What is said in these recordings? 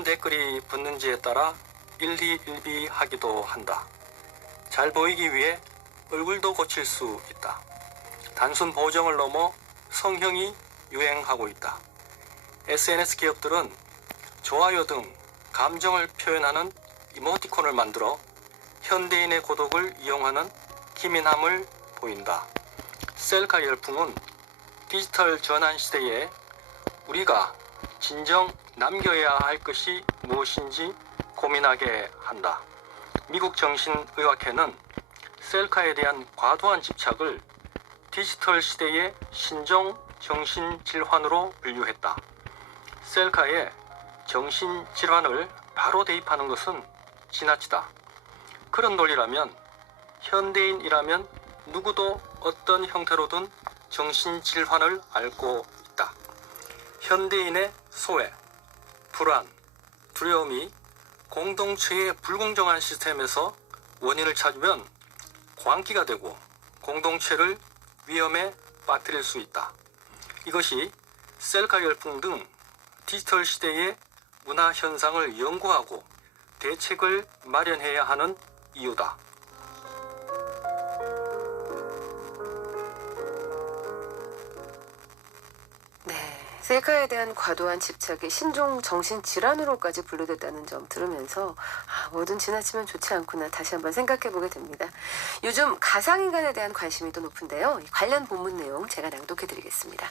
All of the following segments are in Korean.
댓글이 붙는지에 따라 일희일비하기도 한다. 잘 보이기 위해 얼굴도 고칠 수 있다. 단순 보정을 넘어 성형이 유행하고 있다. SNS 기업들은 좋아요 등 감정을 표현하는 이모티콘을 만들어 현대인의 고독을 이용하는 기민함을 보인다. 셀카 열풍은 디지털 전환 시대에 우리가 진정 남겨야 할 것이 무엇인지 고민하게 한다. 미국 정신의학회는 셀카에 대한 과도한 집착을 디지털 시대의 신종 정신질환으로 분류했다. 셀카에 정신질환을 바로 대입하는 것은 지나치다. 그런 논리라면 현대인이라면 누구도 어떤 형태로든 정신질환을 앓고 있다. 현대인의 소외, 불안, 두려움이 공동체의 불공정한 시스템에서 원인을 찾으면 광기가 되고 공동체를 위험에 빠뜨릴 수 있다. 이것이 셀카 열풍 등 디지털 시대의 문화 현상을 연구하고 대책을 마련해야 하는 이유다. 셀카에 대한 과도한 집착이 신종 정신질환으로까지 분류됐다는 점 들으면서 뭐든 지나치면 좋지 않구나 다시 한번 생각해보게 됩니다. 요즘 가상인간에 대한 관심이 또 높은데요. 관련 본문 내용 제가 낭독해드리겠습니다.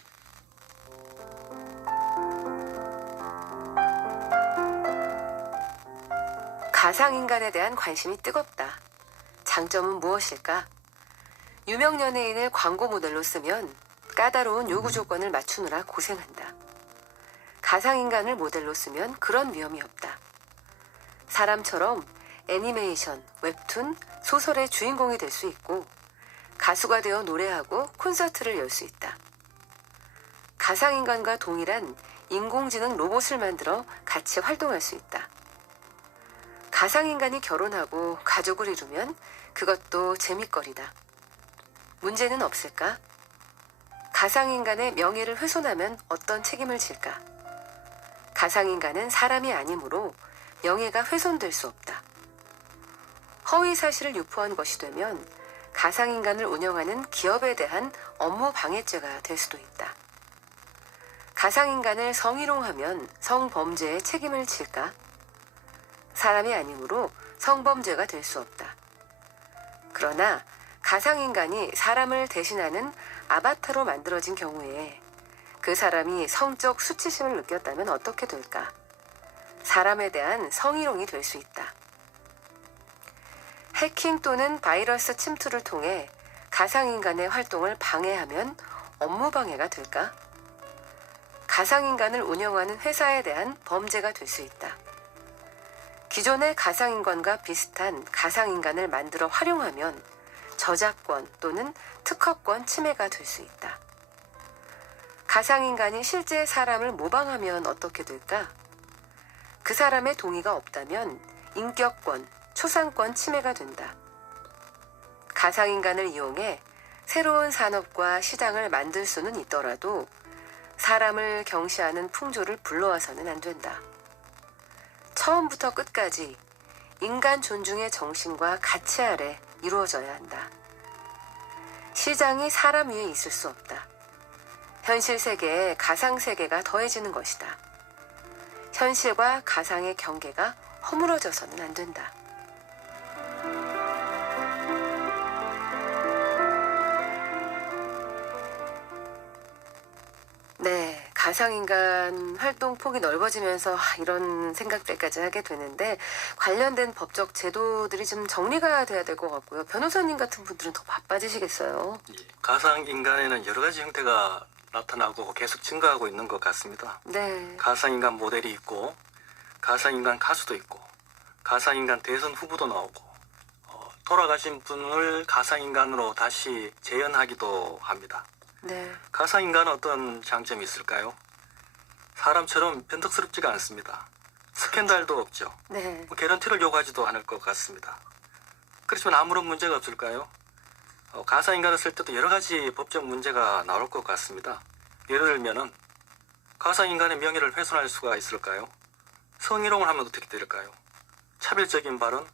가상인간에 대한 관심이 뜨겁다. 장점은 무엇일까? 유명 연예인을 광고 모델로 쓰면 까다로운 요구 조건을 맞추느라 고생한다. 가상인간을 모델로 쓰면 그런 위험이 없다. 사람처럼 애니메이션, 웹툰, 소설의 주인공이 될 수 있고 가수가 되어 노래하고 콘서트를 열 수 있다. 가상인간과 동일한 인공지능 로봇을 만들어 같이 활동할 수 있다. 가상인간이 결혼하고 가족을 이루면 그것도 재밌거리다. 문제는 없을까? 가상인간의 명예를 훼손하면 어떤 책임을 질까? 가상인간은 사람이 아니므로 명예가 훼손될 수 없다. 허위 사실을 유포한 것이 되면 가상인간을 운영하는 기업에 대한 업무 방해죄가 될 수도 있다. 가상인간을 성희롱하면 성범죄의 책임을 질까? 사람이 아니므로 성범죄가 될 수 없다. 그러나 가상인간이 사람을 대신하는 아바타로 만들어진 경우에 그 사람이 성적 수치심을 느꼈다면 어떻게 될까? 사람에 대한 성희롱이 될 수 있다. 해킹 또는 바이러스 침투를 통해 가상인간의 활동을 방해하면 업무 방해가 될까? 가상인간을 운영하는 회사에 대한 범죄가 될 수 있다. 기존의 가상인간과 비슷한 가상인간을 만들어 활용하면 저작권 또는 특허권 침해가 될 수 있다. 가상인간이 실제 사람을 모방하면 어떻게 될까? 그 사람의 동의가 없다면 인격권, 초상권 침해가 된다. 가상인간을 이용해 새로운 산업과 시장을 만들 수는 있더라도 사람을 경시하는 풍조를 불러와서는 안 된다. 처음부터 끝까지 인간 존중의 정신과 가치 아래 이루어져야 한다. 시장이 사람 위에 있을 수 없다. 현실 세계에 가상 세계가 더해지는 것이다. 현실과 가상의 경계가 허물어져서는 안 된다. 가상인간 활동 폭이 넓어지면서 이런 생각들까지 하게 되는데 관련된 법적 제도들이 좀 정리가 돼야 될 것 같고요. 변호사님 같은 분들은 더 바빠지시겠어요. 가상인간에는 여러 가지 형태가 나타나고 계속 증가하고 있는 것 같습니다. 네. 가상인간 모델이 있고 가상인간 가수도 있고 가상인간 대선 후보도 나오고 돌아가신 분을 가상인간으로 다시 재현하기도 합니다. 네. 가상인간은 어떤 장점이 있을까요? 사람처럼 변덕스럽지가 않습니다. 스캔들도 없죠. 네. 개런티를 요구하지도 않을 것 같습니다. 그렇지만 아무런 문제가 없을까요? 가상인간을 쓸 때도 여러 가지 법적 문제가 나올 것 같습니다. 예를 들면은 가상인간의 명예를 훼손할 수가 있을까요? 성희롱을 하면 어떻게 될까요? 차별적인 발언,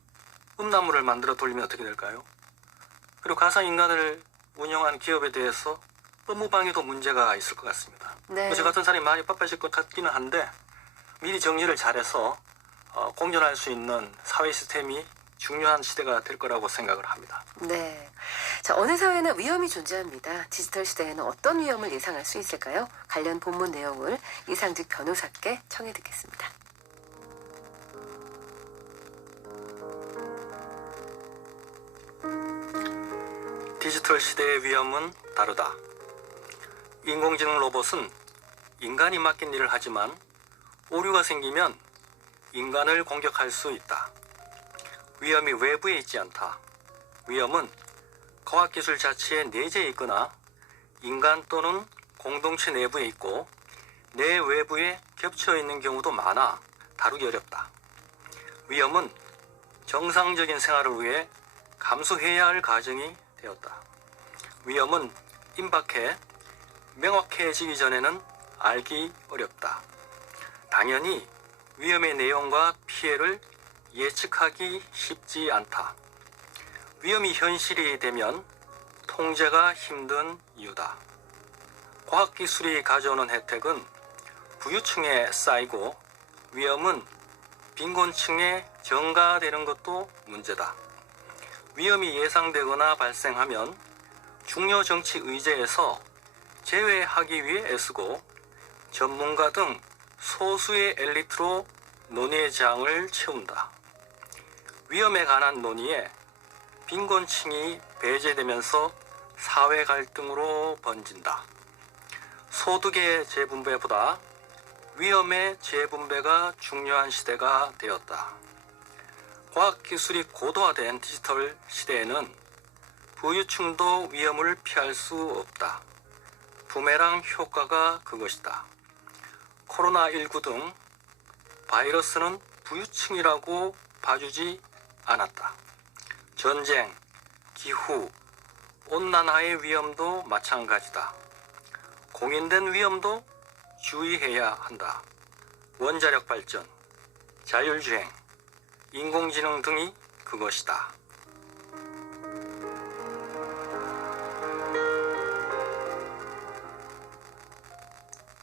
음란물을 만들어 돌리면 어떻게 될까요? 그리고 가상인간을 운영하는 기업에 대해서 업무방해도 문제가 있을 것 같습니다. 네. 저 같은 사람이 많이 바빠질 것 같기는 한데 미리 정리를 잘해서 공존할 수 있는 사회 시스템이 중요한 시대가 될 거라고 생각을 합니다. 네. 자, 어느 사회나 위험이 존재합니다. 디지털 시대에는 어떤 위험을 예상할 수 있을까요? 관련 본문 내용을 이상직 변호사께 청해 듣겠습니다. 디지털 시대의 위험은 다르다. 인공지능 로봇은 인간이 맡긴 일을 하지만 오류가 생기면 인간을 공격할 수 있다. 위험이 외부에 있지 않다. 위험은 과학기술 자체에 내재해 있거나 인간 또는 공동체 내부에 있고 내 외부에 겹쳐 있는 경우도 많아 다루기 어렵다. 위험은 정상적인 생활을 위해 감수해야 할 과정이 되었다. 위험은 임박해 명확해지기 전에는 알기 어렵다. 당연히 위험의 내용과 피해를 예측하기 쉽지 않다. 위험이 현실이 되면 통제가 힘든 이유다. 과학기술이 가져오는 혜택은 부유층에 쌓이고 위험은 빈곤층에 전가되는 것도 문제다. 위험이 예상되거나 발생하면 중요 정치 의제에서 제외하기 위해 애쓰고 전문가 등 소수의 엘리트로 논의의 장을 채운다. 위험에 관한 논의에 빈곤층이 배제되면서 사회 갈등으로 번진다. 소득의 재분배보다 위험의 재분배가 중요한 시대가 되었다. 과학기술이 고도화된 디지털 시대에는 부유층도 위험을 피할 수 없다. 부메랑 효과가 그것이다. 코로나19 등 바이러스는 부유층이라고 봐주지 않았다. 전쟁, 기후, 온난화의 위험도 마찬가지다. 공인된 위험도 주의해야 한다. 원자력 발전, 자율주행, 인공지능 등이 그것이다.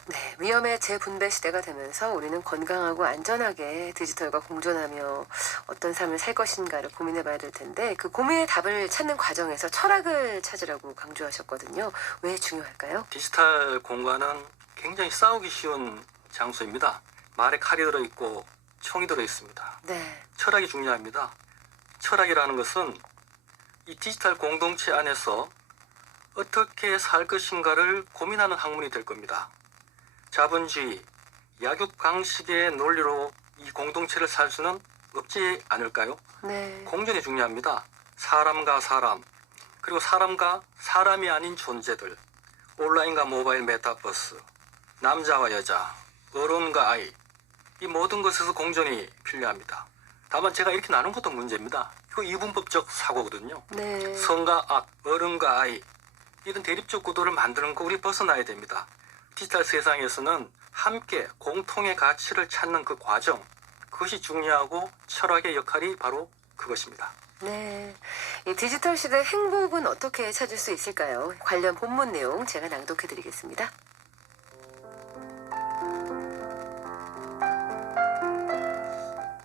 네, 위험의 재분배 시대가 되면서 우리는 건강하고 안전하게 디지털과 공존하며 어떤 삶을 살 것인가를 고민해 봐야 될 텐데 그 고민의 답을 찾는 과정에서 철학을 찾으라고 강조하셨거든요. 왜 중요할까요? 디지털 공간은 굉장히 싸우기 쉬운 장소입니다. 말에 칼이 들어있고 총이 들어있습니다. 네, 철학이 중요합니다. 철학이라는 것은 이 디지털 공동체 안에서 어떻게 살 것인가를 고민하는 학문이 될 겁니다. 자본주의, 약육강식의 논리로 이 공동체를 살 수는 없지 않을까요? 네, 공존이 중요합니다. 사람과 사람, 그리고 사람과 사람이 아닌 존재들, 온라인과 모바일 메타버스, 남자와 여자, 어른과 아이, 이 모든 것에서 공존이 필요합니다. 다만 제가 이렇게 나눈 것도 문제입니다. 이거 이분법적 사고거든요. 네, 선과 악, 어른과 아이, 이런 대립적 구도를 만드는 거 우리 벗어나야 됩니다. 디지털 세상에서는 함께 공통의 가치를 찾는 그 과정, 그것이 중요하고 철학의 역할이 바로 그것입니다. 네. 이 디지털 시대 행복은 어떻게 찾을 수 있을까요? 관련 본문 내용 제가 낭독해 드리겠습니다.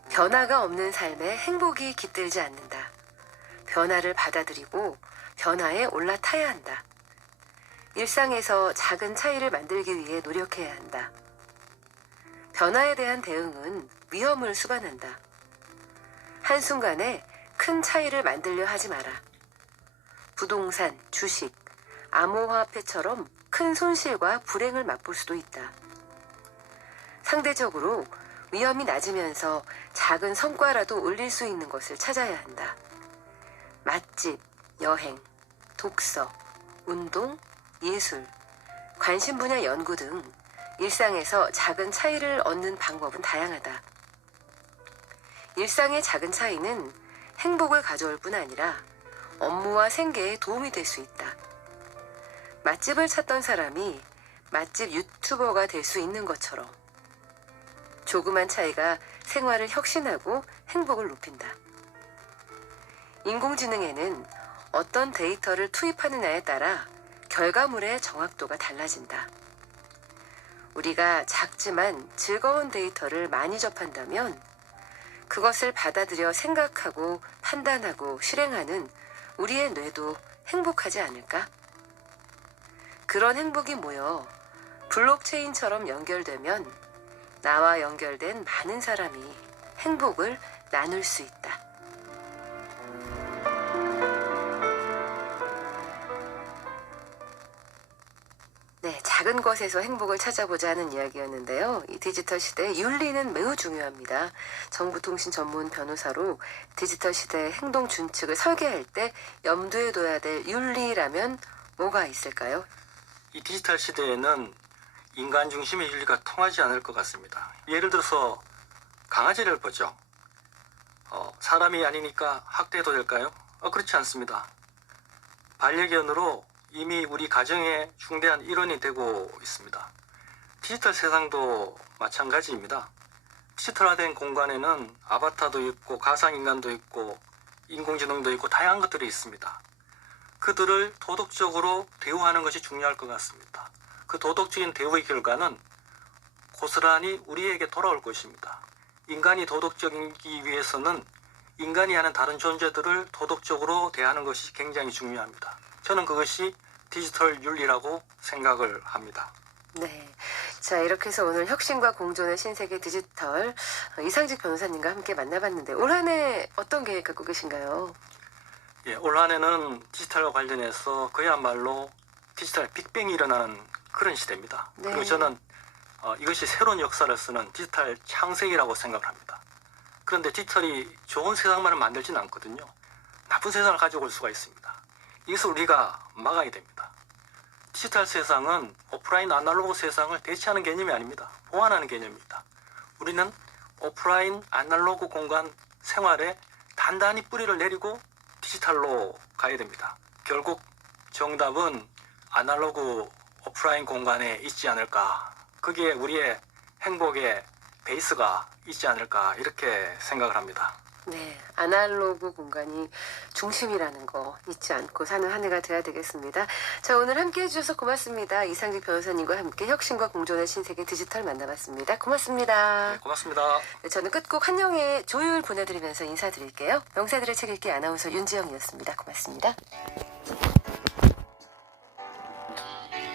변화가 없는 삶에 행복이 깃들지 않는다. 변화를 받아들이고 변화에 올라타야 한다. 일상에서 작은 차이를 만들기 위해 노력해야 한다. 변화에 대한 대응은 위험을 수반한다. 한순간에 큰 차이를 만들려 하지 마라. 부동산, 주식, 암호화폐처럼 큰 손실과 불행을 맛볼 수도 있다. 상대적으로 위험이 낮으면서 작은 성과라도 올릴 수 있는 것을 찾아야 한다. 맛집, 여행, 독서, 운동, 예술, 관심 분야 연구 등 일상에서 작은 차이를 얻는 방법은 다양하다. 일상의 작은 차이는 행복을 가져올 뿐 아니라 업무와 생계에 도움이 될 수 있다. 맛집을 찾던 사람이 맛집 유튜버가 될 수 있는 것처럼 조그만 차이가 생활을 혁신하고 행복을 높인다. 인공지능에는 어떤 데이터를 투입하느냐에 따라 결과물의 정확도가 달라진다. 우리가 작지만 즐거운 데이터를 많이 접한다면 그것을 받아들여 생각하고 판단하고 실행하는 우리의 뇌도 행복하지 않을까? 그런 행복이 모여 블록체인처럼 연결되면 나와 연결된 많은 사람이 행복을 나눌 수 있다. 네, 작은 것에서 행복을 찾아보자 하는 이야기였는데요. 이 디지털 시대에 윤리는 매우 중요합니다. 정보통신 전문 변호사로 디지털 시대의 행동 준칙을 설계할 때 염두에 둬야 될 윤리라면 뭐가 있을까요? 이 디지털 시대에는 인간 중심의 윤리가 통하지 않을 것 같습니다. 예를 들어서 강아지를 보죠. 사람이 아니니까 학대해도 될까요? 그렇지 않습니다. 반려견으로 이미 우리 가정에 중대한 일원이 되고 있습니다. 디지털 세상도 마찬가지입니다. 디지털화된 공간에는 아바타도 있고 가상인간도 있고 인공지능도 있고 다양한 것들이 있습니다. 그들을 도덕적으로 대우하는 것이 중요할 것 같습니다. 그 도덕적인 대우의 결과는 고스란히 우리에게 돌아올 것입니다. 인간이 도덕적이기 위해서는 인간이 아닌 다른 존재들을 도덕적으로 대하는 것이 굉장히 중요합니다. 저는 그것이 디지털 윤리라고 생각을 합니다. 네. 자, 이렇게 해서 오늘 혁신과 공존의 신세계 디지털 이상직 변호사님과 함께 만나봤는데 올 한 해 어떤 계획 갖고 계신가요? 예, 올 한 해는 디지털과 관련해서 그야말로 디지털 빅뱅이 일어나는 그런 시대입니다. 네. 그리고 저는 이것이 새로운 역사를 쓰는 디지털 창세기라고 생각을 합니다. 그런데 디지털이 좋은 세상만을 만들지는 않거든요. 나쁜 세상을 가져올 수가 있습니다. 이것을 우리가 막아야 됩니다. 디지털 세상은 오프라인 아날로그 세상을 대체하는 개념이 아닙니다. 보완하는 개념입니다. 우리는 오프라인 아날로그 공간 생활에 단단히 뿌리를 내리고 디지털로 가야 됩니다. 결국 정답은 아날로그 오프라인 공간에 있지 않을까. 그게 우리의 행복의 베이스가 있지 않을까 이렇게 생각을 합니다. 네, 아날로그 공간이 중심이라는 거 잊지 않고 사는 한 해가 돼야 되겠습니다. 자, 오늘 함께 해주셔서 고맙습니다. 이상직 변호사님과 함께 혁신과 공존의 신세계 디지털 만나봤습니다. 고맙습니다. 네, 고맙습니다. 네, 저는 끝곡 한영의 조율 보내드리면서 인사드릴게요. 명사들의 책 읽기 아나운서 윤지영이었습니다. 고맙습니다.